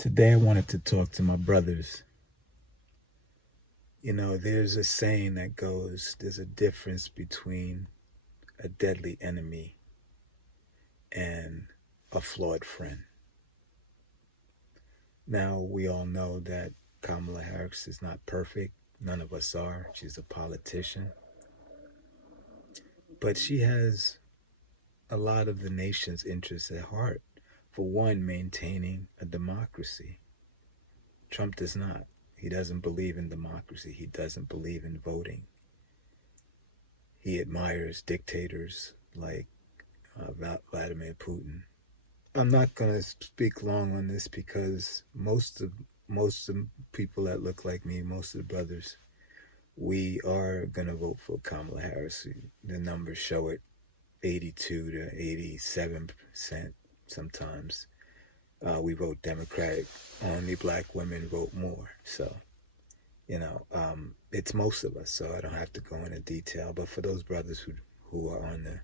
Today I wanted to talk to my brothers. There's a saying that goes, there's a difference between a deadly enemy and a flawed friend. Now, we all know that Kamala Harris is not perfect. None of us are. She's a politician. But she has a lot of the nation's interests at heart. For one, maintaining a democracy. Trump does not. He doesn't believe in democracy. He doesn't believe in voting. He admires dictators like Vladimir Putin. I'm not going to speak long on this because most of people that look like me, most of the brothers, we are going to vote for Kamala Harris. The numbers show it, 82 to 87% sometimes. We vote Democratic. Only black women vote more. So, it's most of us, so I don't have to go into detail. But for those brothers who are on the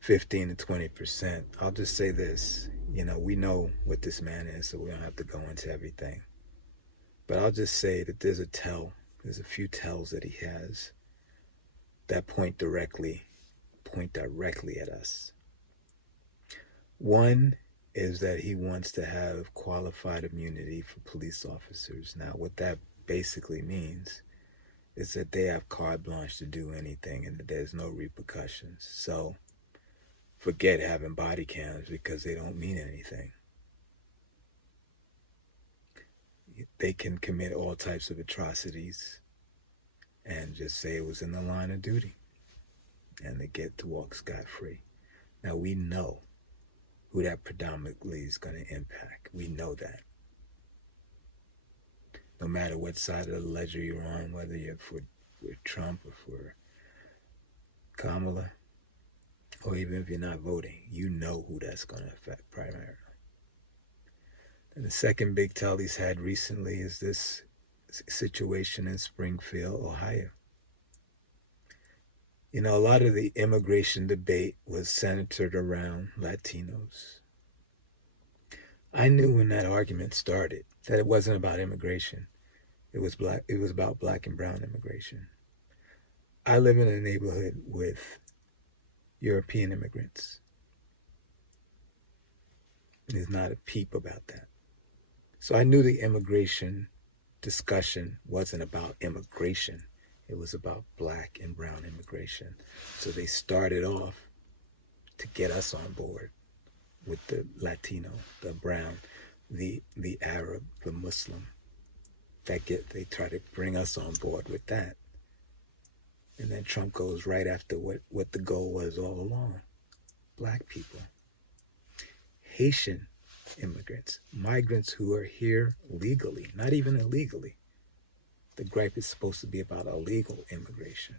15 to 20%, I'll just say this. We know what this man is, so we don't have to go into everything. But I'll just say that there's a few tells that he has that point directly at us. One is that he wants to have qualified immunity for police officers. Now, what that basically means is that they have carte blanche to do anything and that there's no repercussions. So forget having body cams because they don't mean anything. They can commit all types of atrocities and just say it was in the line of duty and they get to walk scot-free. Now, we know who that predominantly is going to impact. We know that. No matter what side of the ledger you're on, whether you're for Trump or for Kamala, or even if you're not voting, you know who that's going to affect primarily. And the second big tell he's had recently is this situation in Springfield, Ohio. A lot of the immigration debate was centered around Latinos. I knew when that argument started that it wasn't about immigration. It was about black and brown immigration. I live in a neighborhood with European immigrants. There's not a peep about that. So I knew the immigration discussion wasn't about immigration. It was about black and brown immigration. So they started off to get us on board with the Latino, the brown, the Arab, the Muslim. They try to bring us on board with that. And then Trump goes right after what the goal was all along. Black people. Haitian immigrants. Migrants who are here legally, not even illegally. The gripe is supposed to be about illegal immigration.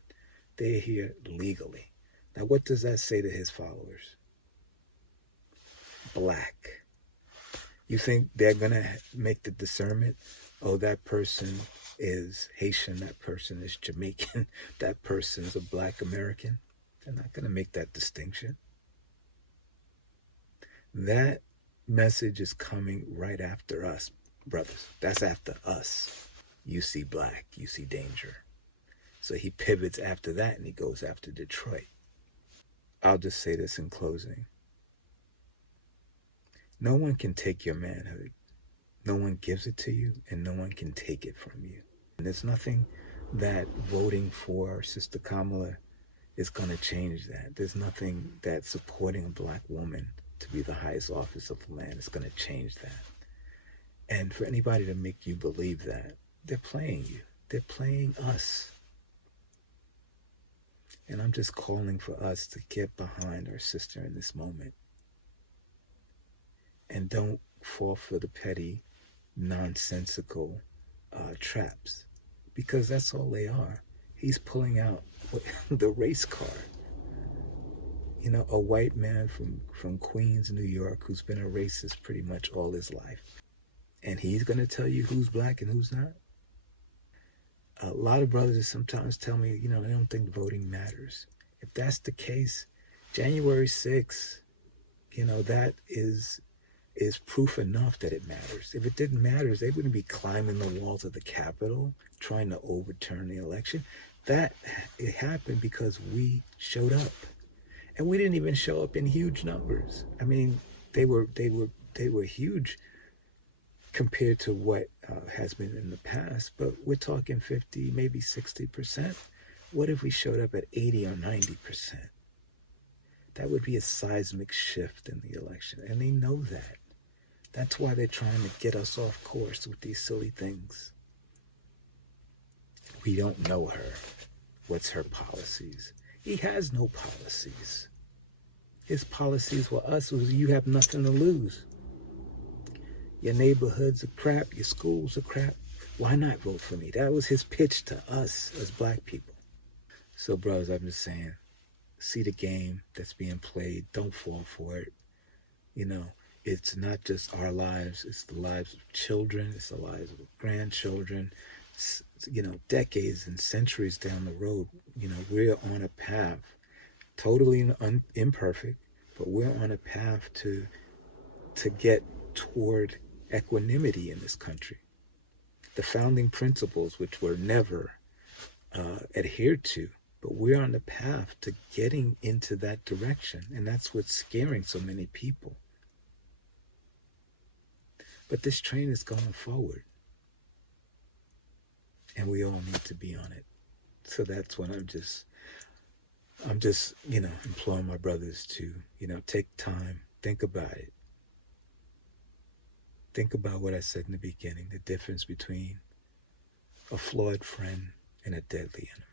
They're here legally. Now, what does that say to his followers? Black. You think they're going to make the discernment? Oh, that person is Haitian, that person is Jamaican, that person's a black American? They're not going to make that distinction. That message is coming right after us, brothers. That's after us. You see black, you see danger. So he pivots after that and he goes after Detroit. I'll just say this in closing. No one can take your manhood. No one gives it to you and no one can take it from you. And there's nothing that voting for Sister Kamala is going to change that. There's nothing that supporting a black woman to be the highest office of the land is going to change that. And for anybody to make you believe that, they're playing you. They're playing us. And I'm just calling for us to get behind our sister in this moment. And don't fall for the petty, nonsensical traps. Because that's all they are. He's pulling out the race card. A white man from Queens, New York, who's been a racist pretty much all his life. And he's going to tell you who's black and who's not. A lot of brothers sometimes tell me, they don't think voting matters. If that's the case, January 6th, that is is proof enough that it matters. If it didn't matter, they wouldn't be climbing the walls of the Capitol trying to overturn the election. That it happened because we showed up, and we didn't even show up in huge numbers. I mean, they were huge compared to what has been in the past, but we're talking 50, maybe 60%. What if we showed up at 80 or 90%? That would be a seismic shift in the election, and they know that. That's why they're trying to get us off course with these silly things. We don't know her. What's her policies? He has no policies. His policies were us was you have nothing to lose. Your neighborhoods are crap. Your schools are crap. Why not vote for me? That was his pitch to us as black people. So, brothers, I'm just saying, see the game that's being played. Don't fall for it. You know, it's not just our lives. It's the lives of children. It's the lives of grandchildren. You know, decades and centuries down the road, you know, we're on a path, totally imperfect, but we're on a path to get toward equanimity in this country. The founding principles, which were never adhered to, but we're on the path to getting into that direction, and that's what's scaring so many people. But this train is going forward, and we all need to be on it. So that's when I'm just, you know, imploring my brothers to, you know, take time, think about it. Think about what I said in the beginning, the difference between a flawed friend and a deadly enemy.